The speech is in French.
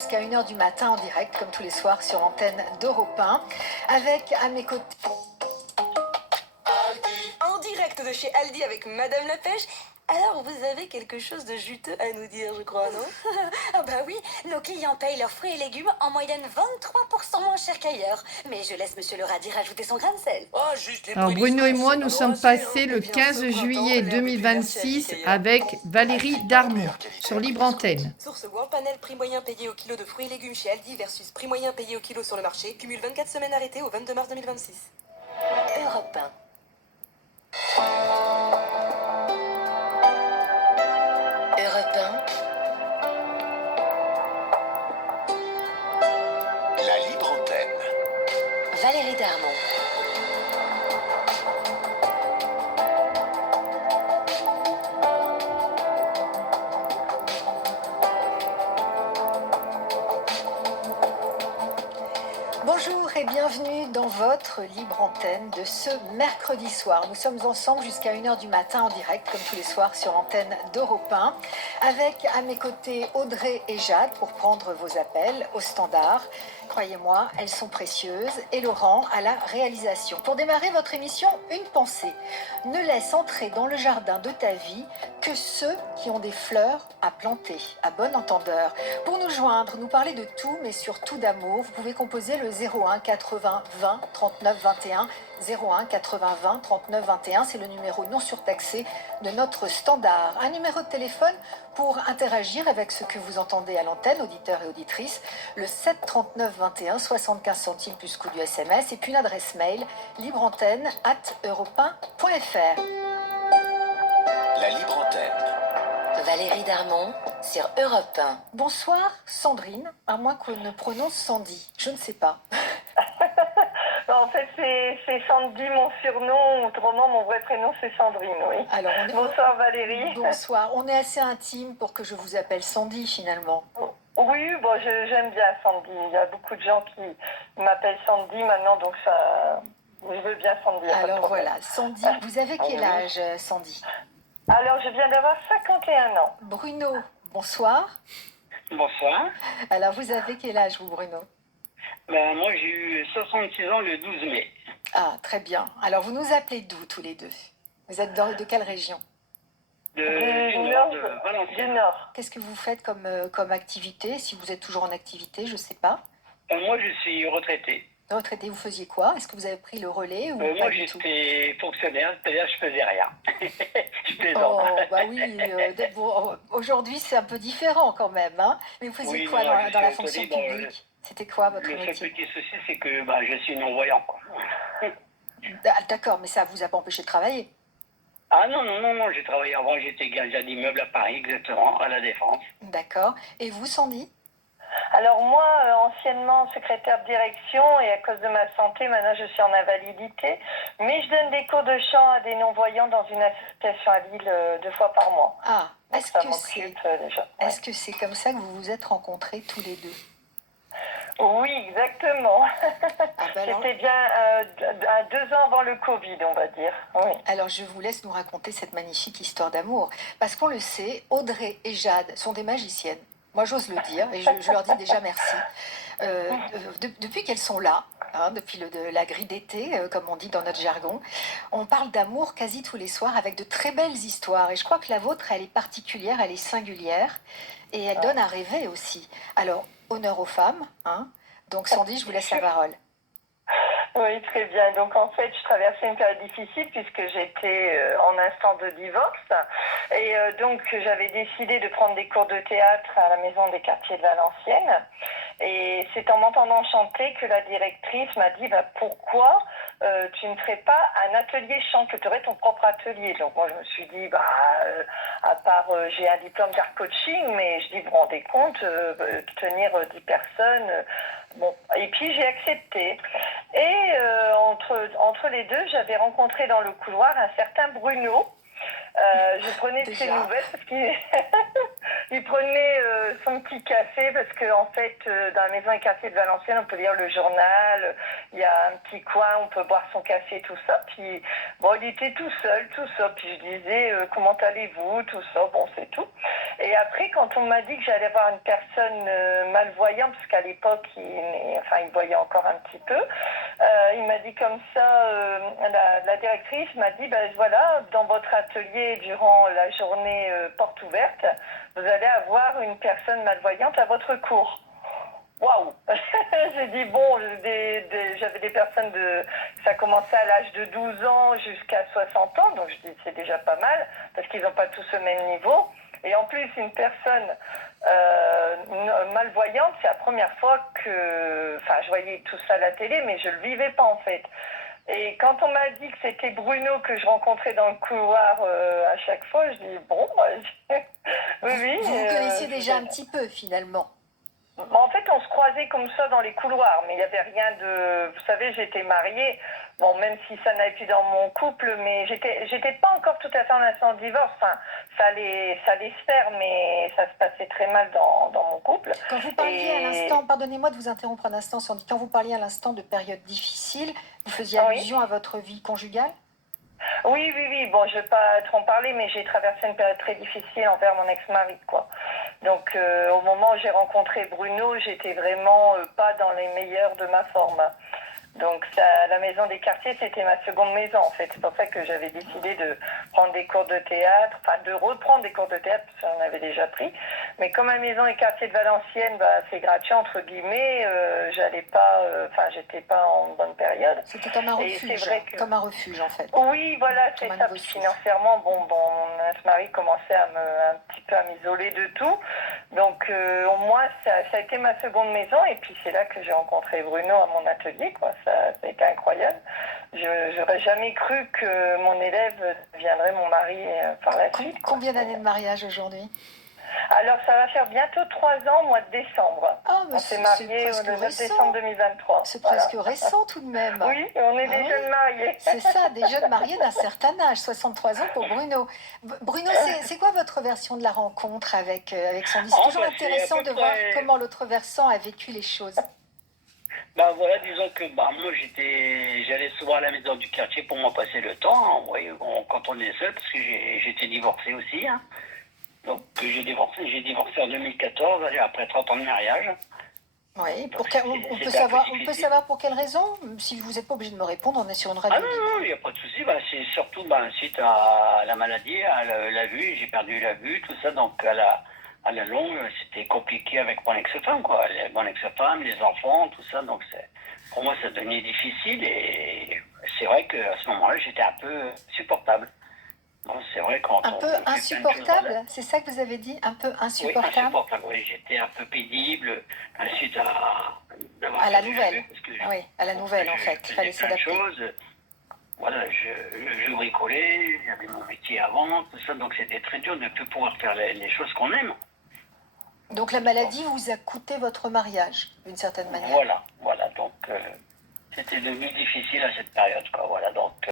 Jusqu'à 1h du matin en direct, comme tous les soirs sur l'antenne d'Europe 1, avec à mes côtés... En direct de chez Aldi avec Madame la Pêche. Alors, vous avez quelque chose de juteux à nous dire, je crois, non? Ah bah oui, nos clients payent leurs fruits et légumes en moyenne 23% moins cher qu'ailleurs. Mais je laisse Monsieur le radis rajouter son grain de sel. Oh, juste les Alors prix Bruno et d'Israël, moi, c'est nous pas sommes rasé, hein. passés le Eh bien, 15 ce printemps, juillet l'herbe est plus verte chez 2026 Aldi qu'ailleurs. avec Valérie Darmon sur Libre Antenne. Source World Panel, prix moyen payé au kilo de fruits et légumes chez Aldi versus prix moyen payé au kilo sur le marché. Cumule 24 semaines arrêtées au 22 mars 2026. Europe 1. Europe 1. La Libre Antenne. Valérie Darmon. Bonjour et bienvenue dans votre libre antenne de ce mercredi soir. Nous sommes ensemble jusqu'à 1h du matin en direct, comme tous les soirs sur l'antenne d'Europe 1, avec à mes côtés Audrey et Jade pour prendre vos appels au standard. Croyez-moi, elles sont précieuses. Et Laurent à la réalisation. Pour démarrer votre émission, une pensée. Ne laisse entrer dans le jardin de ta vie que ceux qui ont des fleurs à planter, à bon entendeur. Pour nous joindre, nous parler de tout, mais surtout d'amour, vous pouvez composer le 01 80 20 39 21. 01 80 20 39 21, c'est le numéro non surtaxé de notre standard. Un numéro de téléphone pour interagir avec ce que vous entendez à l'antenne, auditeurs et auditrices, le 7 39 21, 75 centimes plus coût du SMS, et puis une adresse mail libreantenne@europe1.fr. La Libre Antenne. Valérie Darmon sur Europe 1. Bonsoir Sandrine, à moins qu'on ne prononce Sandy, je ne sais pas. En fait, c'est Sandy, mon surnom. Autrement, mon vrai prénom, c'est Sandrine, oui. Alors, Bonsoir, Valérie. Bonsoir, on est assez intime pour que je vous appelle Sandy finalement. Oui, bon, j'aime bien Sandy. Il y a beaucoup de gens qui m'appellent Sandy maintenant, donc ça... Je veux bien Sandy. Alors voilà, Sandy, vous avez quel âge, Sandy? Alors, je viens d'avoir 51 ans. Bruno, bonsoir. Bonsoir. Alors, vous avez quel âge, vous, Bruno? Moi, j'ai eu 66 ans le 12 mai. Ah, très bien. Alors, vous nous appelez d'où, tous les deux? Vous êtes de quelle région? Du nord de Valenciennes. Du Nord. Qu'est-ce que vous faites comme activité? Si vous êtes toujours en activité, je ne sais pas. Moi, je suis retraité. Retraité, vous faisiez quoi? Est-ce que vous avez pris le relais ou Moi, pas du tout? j'étais fonctionnaire, c'est-à-dire je faisais rien. Je Oh, plaisante. bah oui, bon, aujourd'hui c'est un peu différent quand même, hein? Mais vous faisiez quoi dans la fonction publique? C'était quoi votre Le seul métier? petit souci, c'est que je suis non-voyant, quoi. Ah, d'accord, mais ça vous a pas empêché de travailler? Ah non, j'ai travaillé avant, j'étais gardien d'immeuble à Paris, exactement, à la Défense. D'accord. Et vous, Sandy? Alors moi, anciennement secrétaire de direction et à cause de ma santé, maintenant je suis en invalidité. Mais je donne des cours de chant à des non-voyants dans une association à Lille 2 fois par mois. Ah, Donc est-ce ça que m'occupe déjà. est-ce que c'est comme ça que vous vous êtes rencontrés tous les deux? Oui, exactement. Ah, bah alors, C'était bien 2 ans avant le Covid, on va dire. Oui. alors je vous laisse nous raconter cette magnifique histoire d'amour. Parce qu'on le sait, Audrey et Jade sont des magiciennes. Moi, j'ose le dire, et je leur dis déjà merci. Depuis qu'elles sont là, hein, depuis la grille d'été, comme on dit dans notre jargon, on parle d'amour quasi tous les soirs avec de très belles histoires. Et je crois que la vôtre, elle est particulière, elle est singulière, et elle donne à rêver aussi. Alors, honneur aux femmes, hein. Donc Sandy, je vous laisse la parole. Oui, très bien. Donc en fait, je traversais une période difficile puisque j'étais en instant de divorce. Et donc j'avais décidé de prendre des cours de théâtre à la Maison des Quartiers de Valenciennes. Et c'est en m'entendant chanter que la directrice m'a dit pourquoi tu ne ferais pas un atelier chant, que tu aurais ton propre atelier. Donc moi je me suis dit à part j'ai un diplôme d'art coaching, mais je dis vous vous rendez compte tenir 10 personnes. Bon, et puis j'ai accepté. Et entre les deux, j'avais rencontré dans le couloir un certain Bruno. Je prenais de ses Déjà. nouvelles parce qu'il il prenait son petit café parce que en fait, dans la maison et quartier de Valenciennes, on peut lire le journal. Il y a un petit coin, on peut boire son café, tout ça. Puis bon, il était tout seul, tout ça. Puis je disais comment allez-vous, tout ça. Bon, c'est tout. Et après, quand on m'a dit que j'allais voir une personne malvoyante, parce qu'à l'époque, il voyait encore un petit peu, il m'a dit comme ça, la directrice m'a dit, ben voilà, dans votre atelier, durant la journée porte ouverte, vous allez avoir une personne malvoyante à votre cours. Waouh. J'ai dit, bon, j'avais des personnes ça commençait à l'âge de 12 ans jusqu'à 60 ans, donc je dis, c'est déjà pas mal, parce qu'ils n'ont pas tous le même niveau. Et en plus, une personne malvoyante, c'est la première fois que... Enfin, je voyais tout ça à la télé, mais je ne le vivais pas, en fait. Et quand on m'a dit que c'était Bruno que je rencontrais dans le couloir à chaque fois, je dis, bon, oui. Vous connaissiez déjà un petit peu, finalement. En fait, on se croisait comme ça dans les couloirs, mais il n'y avait rien de... Vous savez, j'étais mariée, bon, même si ça n'allait plus dans mon couple, mais j'étais pas encore tout à fait en instant de divorce. Enfin, ça allait se faire, mais ça se passait très mal dans mon couple. Quand vous parliez à l'instant, pardonnez-moi de vous interrompre un instant, Sandy, quand vous parliez à l'instant de périodes difficiles, vous faisiez allusion à votre vie conjugale? Oui. Bon, je ne vais pas trop en parler, mais j'ai traversé une période très difficile envers mon ex-mari, quoi. Donc, au moment où j'ai rencontré Bruno, j'étais vraiment pas dans les meilleurs de ma forme. Donc, la maison des quartiers, c'était ma seconde maison, en fait. C'est pour ça que j'avais décidé de prendre des cours de théâtre, enfin, de reprendre des cours de théâtre, parce qu'on avait déjà pris. Mais comme la maison et quartier de Valenciennes, c'est gratuit, entre guillemets, j'allais pas, j'étais pas en bonne période. C'était comme un refuge, comme un refuge, en fait. Oui, voilà, c'est ça. Puis financièrement, mon ex-mari commençait un petit peu à m'isoler de tout. Donc, au moins, ça a été ma seconde maison. Et puis, c'est là que j'ai rencontré Bruno à mon atelier, quoi. Ça a été incroyable. Je n'aurais jamais cru que mon élève deviendrait mon mari par la suite. Combien d'années de mariage aujourd'hui? Alors, ça va faire bientôt 3 ans au mois de décembre. Oh, on s'est mariés le 9 décembre 2023. C'est presque récent tout de même. Oui, on est des jeunes mariés. C'est ça, des jeunes mariés d'un certain âge, 63 ans pour Bruno. Bruno, c'est quoi votre version de la rencontre avec Sandy? C'est toujours intéressant de voir comment l'autre versant a vécu les choses. Bah voilà, disons que moi j'allais souvent à la maison du quartier pour m'en passer le temps, quand on est seul, parce que j'étais divorcé aussi. Hein. Donc j'ai divorcé en 2014, après 30 ans de mariage. Oui, on peut savoir pour quelle raison? Si vous n'êtes pas obligé de me répondre, on est sur une radio. Ah non, il n'y a pas de souci. C'est surtout suite à la maladie, à la vue, j'ai perdu la vue, tout ça, donc à la longue, c'était compliqué avec mon ex-femme, quoi. Mon ex-femme, les enfants, tout ça, donc pour moi, ça devenait difficile et c'est vrai qu'à ce moment-là, j'étais un peu insupportable. Bon, c'est vrai un peu insupportable, c'est ça que vous avez dit? Un peu insupportable? Oui, insupportable, oui. J'étais un peu pénible suite à la nouvelle. Oui, à la nouvelle, en fait. Il fallait s'adapter. Voilà, je bricolais, j'avais mon métier avant, tout ça, donc c'était très dur de ne plus pouvoir faire les choses qu'on aime. Donc la maladie vous a coûté votre mariage, d'une certaine manière. Voilà, donc c'était devenu difficile à cette période, quoi. Voilà, donc.